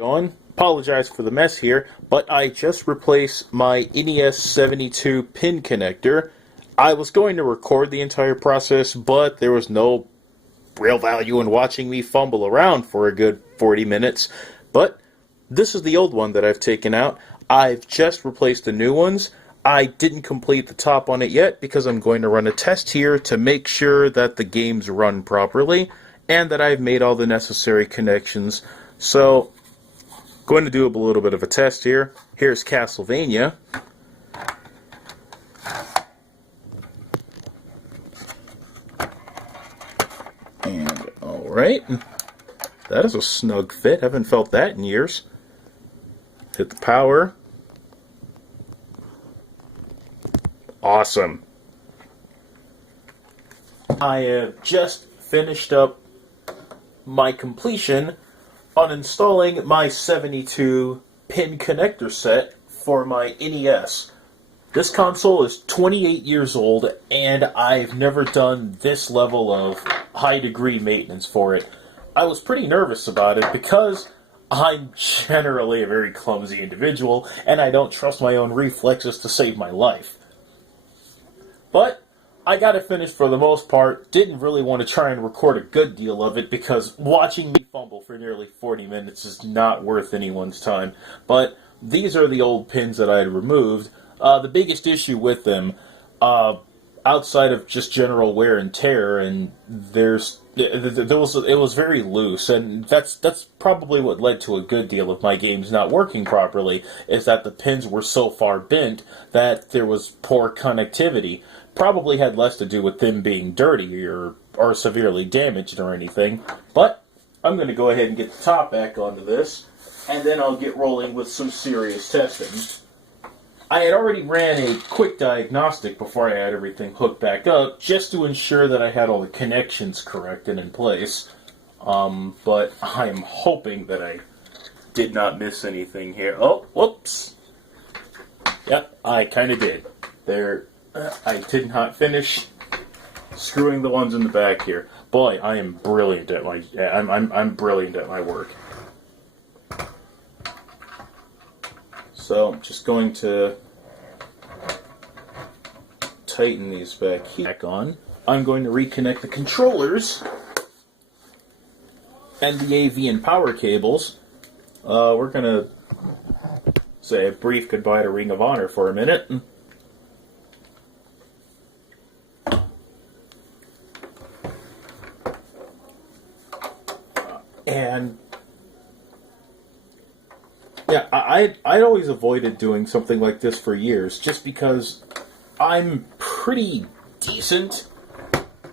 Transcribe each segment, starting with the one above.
Going. Apologize for the mess here, but I just replaced my NES 72 pin connector. I was going to record the entire process, but there was no real value in watching me fumble around for a good 40 minutes. But this is the old one that I've taken out. I've just replaced the new ones. I didn't complete the top on it yet because I'm going to run a test here to make sure that the games run properly and that I've made all the necessary connections. So, going to do a little bit of a test here. Here's Castlevania. And, alright. That is a snug fit. Haven't felt that in years. Hit the power. Awesome. I have just finished up my completion on installing my 72 pin connector set for my NES. This console is 28 years old and I've never done this level of high degree maintenance for it. I was pretty nervous about it because I'm generally a very clumsy individual and I don't trust my own reflexes to save my life. But I got it finished for the most part. Didn't really want to try and record a good deal of it because watching me fumble for nearly 40 minutes is not worth anyone's time. But these are the old pins that I had removed. The biggest issue with them, outside of just general wear and tear, and it was very loose, and that's probably what led to a good deal of my games not working properly, is that the pins were so far bent that there was poor connectivity. Probably had less to do with them being dirty or severely damaged or anything, but I'm going to go ahead and get the top back onto this, and then I'll get rolling with some serious testing. I had already ran a quick diagnostic before I had everything hooked back up, just to ensure that I had all the connections correct and in place, but I'm hoping that I did not miss anything here. Oh, whoops. Yep, I kind of did. I did not finish screwing the ones in the back here. Boy, I am brilliant at my. I'm brilliant at my work. So I'm just going to tighten these back on. I'm going to reconnect the controllers and the AV and power cables. We're going to say a brief goodbye to Ring of Honor for a minute. And yeah, I'd always avoided doing something like this for years, just because I'm pretty decent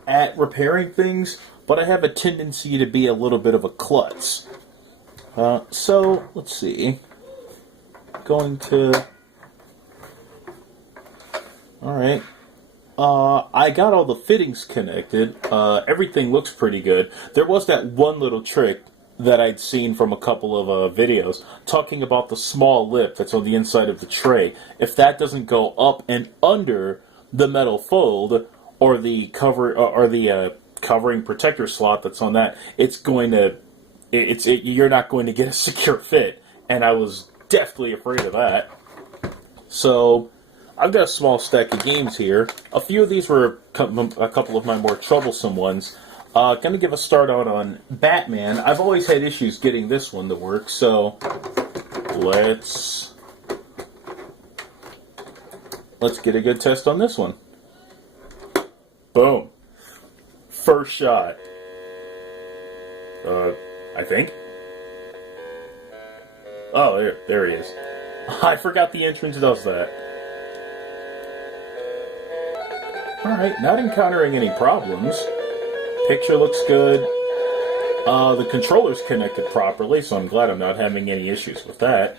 at repairing things, but I have a tendency to be a little bit of a klutz. So, let's see. Alright. I got all the fittings connected. Everything looks pretty good. There was that one little trick that I'd seen from a couple of videos talking about the small lip that's on the inside of the tray. If that doesn't go up and under the metal fold or the covering protector slot that's on that, you're not going to get a secure fit. And I was deathly afraid of that. So I've got a small stack of games here. A few of these were a couple of my more troublesome ones. Going to give a start out on Batman. I've always had issues getting this one to work, so let's get a good test on this one. Boom. First shot. I think. Oh, there he is. I forgot the entrance does that. Alright, not encountering any problems. Picture looks good. The controller's connected properly, so I'm glad I'm not having any issues with that.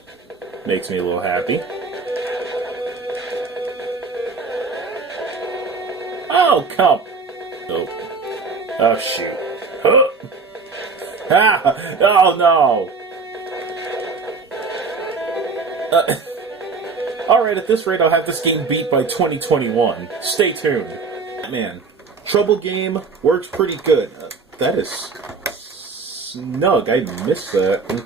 Makes me a little happy. Oh, come. Oh. Oh, shoot. Huh. Ah! Oh, no! Alright, at this rate, I'll have this game beat by 2021. Stay tuned. Man, trouble game works pretty good. That is snug. I missed that.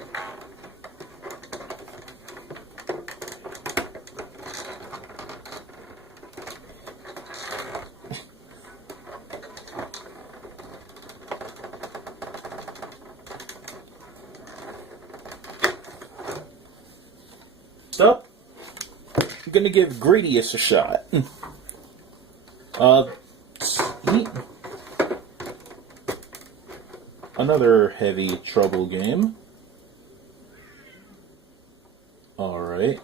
Up. I'm gonna give Gradius a shot. Another heavy trouble game. Alright,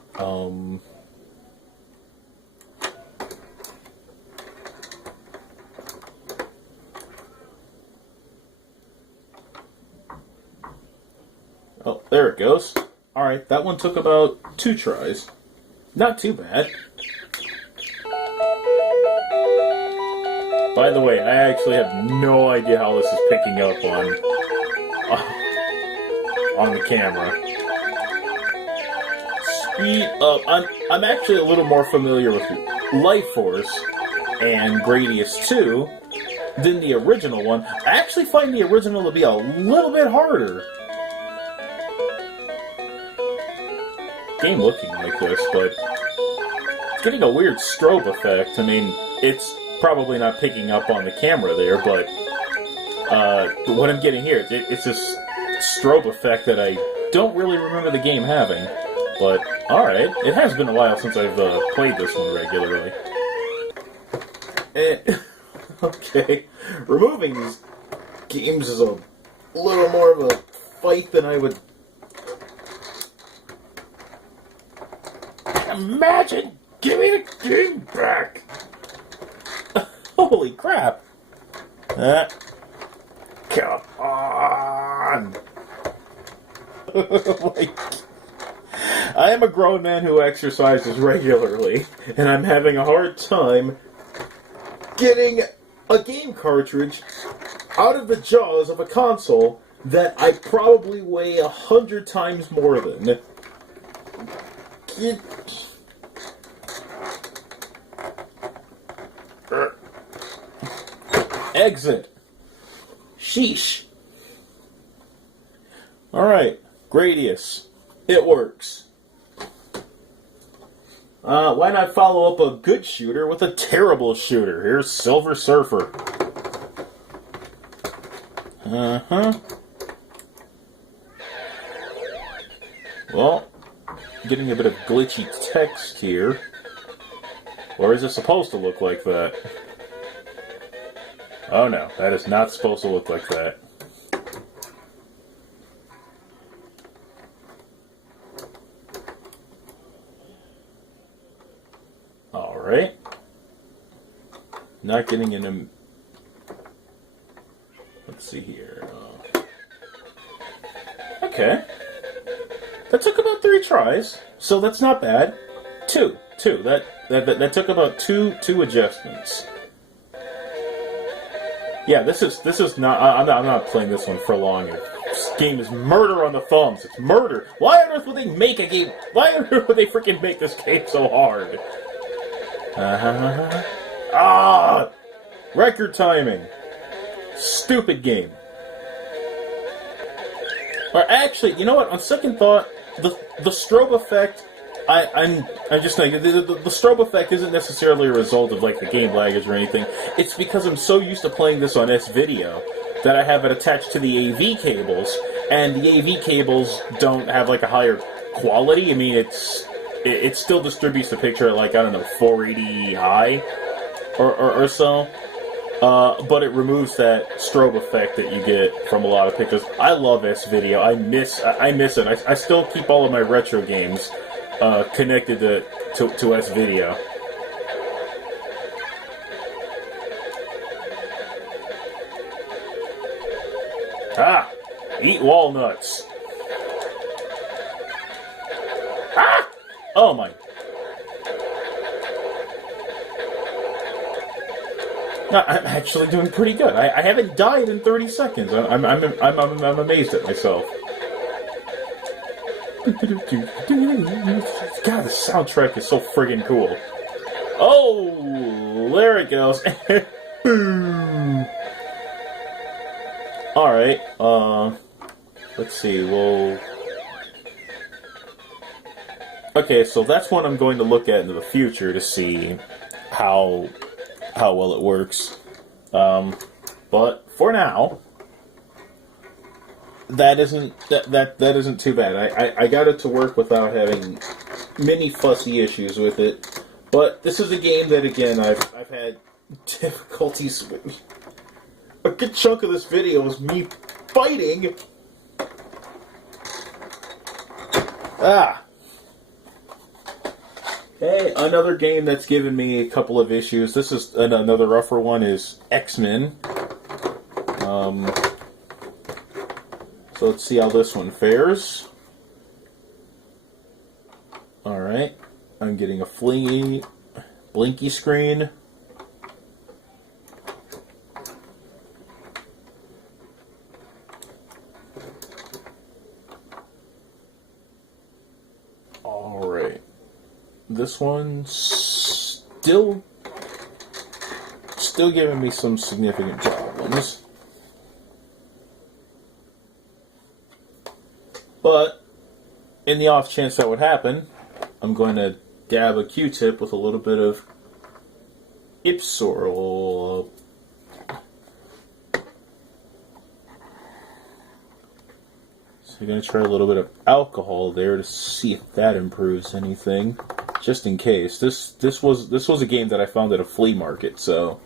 Oh, there it goes. Alright, that one took about 2 tries. Not too bad. By the way, I actually have no idea how this is picking up on the camera. Speed up. I'm actually a little more familiar with Life Force and Gradius 2 than the original one. I actually find the original to be a little bit harder. Game looking like this, but it's getting a weird strobe effect. I mean, it's probably not picking up on the camera there, but what I'm getting here, it's this strobe effect that I don't really remember the game having. But, alright, it has been a while since I've played this one regularly. Okay, removing these games is a little more of a fight than I would... Imagine! Give me the game back! Holy crap! Come on! Like, I am a grown man who exercises regularly, and I'm having a hard time getting a game cartridge out of the jaws of a console that I probably weigh 100 times more than. Exit. Sheesh. Alright, Gradius. It works. Why not follow up a good shooter with a terrible shooter? Here's Silver Surfer. Well, getting a bit of glitchy text here. Or is it supposed to look like that? Oh no, that is not supposed to look like that. Alright. Not getting into... Let's see here. Okay. That took about 3 tries, so that's not bad. Two. That took about two adjustments. Yeah, this is not. I'm not playing this one for long. This game is murder on the thumbs. It's murder. Why on earth would they make a game? Why on earth would they freaking make this game so hard? Record timing. Stupid game. Or actually, you know what? On second thought, the strobe effect. I'm just like the strobe effect isn't necessarily a result of like the game laggers or anything. It's because I'm so used to playing this on S-Video that I have it attached to the AV cables, and the AV cables don't have like a higher quality. I mean, it still distributes the picture at like, I don't know, 480 high or so. But it removes that strobe effect that you get from a lot of pictures. I love S-Video. I miss it. I still keep all of my retro games connected to S-Video. Eat walnuts. Oh my. No, I'm actually doing pretty good. I haven't died in 30 seconds. I'm amazed at myself. God, the soundtrack is so friggin' cool. Oh, there it goes. Boom. Alright, let's see, okay, so that's one I'm going to look at into the future to see how well it works. But for now, that isn't too bad. I got it to work without having many fussy issues with it. But this is a game that, again, I've had difficulties with. A good chunk of this video was me fighting. Okay, another game that's given me a couple of issues. This is another rougher one. Is X-Men. So let's see how this one fares. Alright, I'm getting a blinky screen. Alright, this one's still giving me some significant problems. But, in the off chance that would happen, I'm going to dab a Q-tip with a little bit of Ipsorol. So I'm going to try a little bit of alcohol there to see if that improves anything, just in case. This was a game that I found at a flea market, so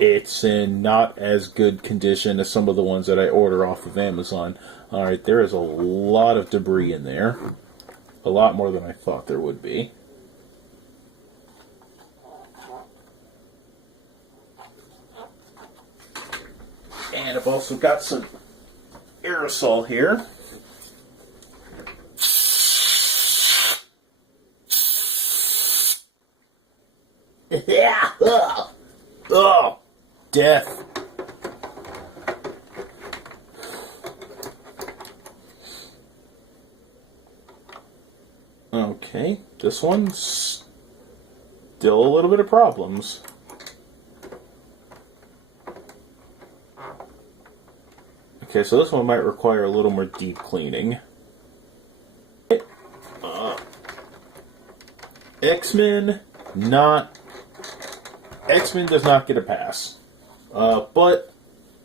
it's in not as good condition as some of the ones that I order off of Amazon. Alright, there is a lot of debris in there. A lot more than I thought there would be. And I've also got some aerosol here. Yeah! Oh! Death. Okay, this one's still a little bit of problems. Okay, so this one might require a little more deep cleaning. X-Men does not get a pass. But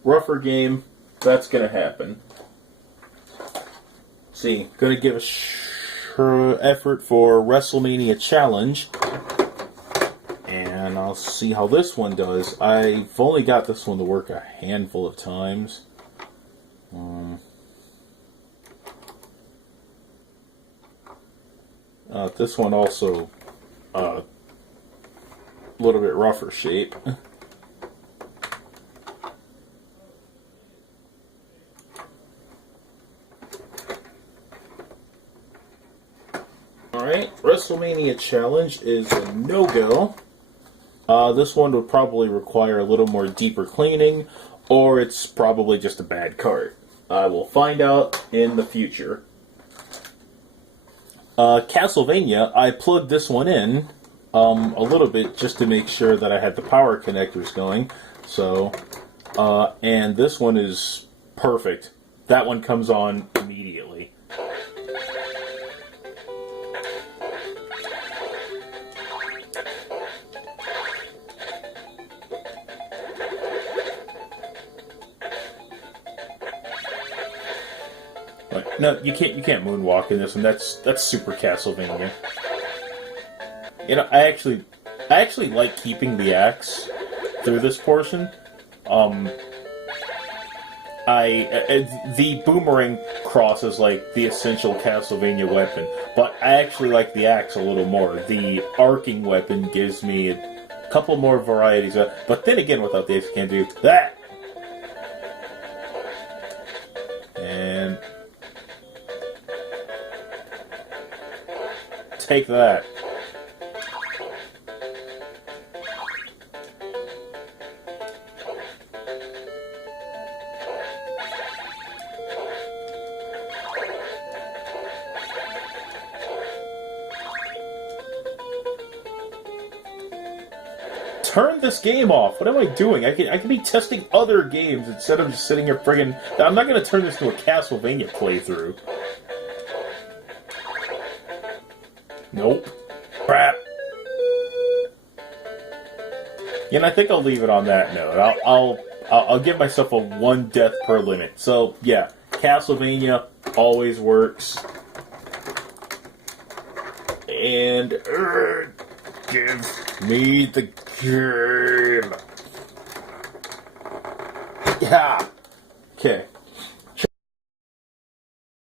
rougher game, that's gonna happen. See, gonna give a effort for WrestleMania Challenge, and I'll see how this one does. I've only got this one to work a handful of times. This one also a little bit rougher shape. Alright, WrestleMania Challenge is a no-go. This one would probably require a little more deeper cleaning, or it's probably just a bad cart. I will find out in the future. Castlevania, I plugged this one in a little bit just to make sure that I had the power connectors going. So, and this one is perfect. That one comes on immediately. No, you can't moonwalk in this one. That's super Castlevania. You know, I actually like keeping the axe through this portion. The boomerang cross is like the essential Castlevania weapon, but I actually like the axe a little more. The arcing weapon gives me a couple more varieties, but then again, without the axe, you can't do that. And take that. Turn this game off. What am I doing? I can be testing other games instead of just sitting here friggin'. I'm not gonna turn this into a Castlevania playthrough. Nope. Crap. You know, I think I'll leave it on that note. I'll give myself a 1 death per limit. So yeah, Castlevania always works. And give me the game. Yeah. Okay.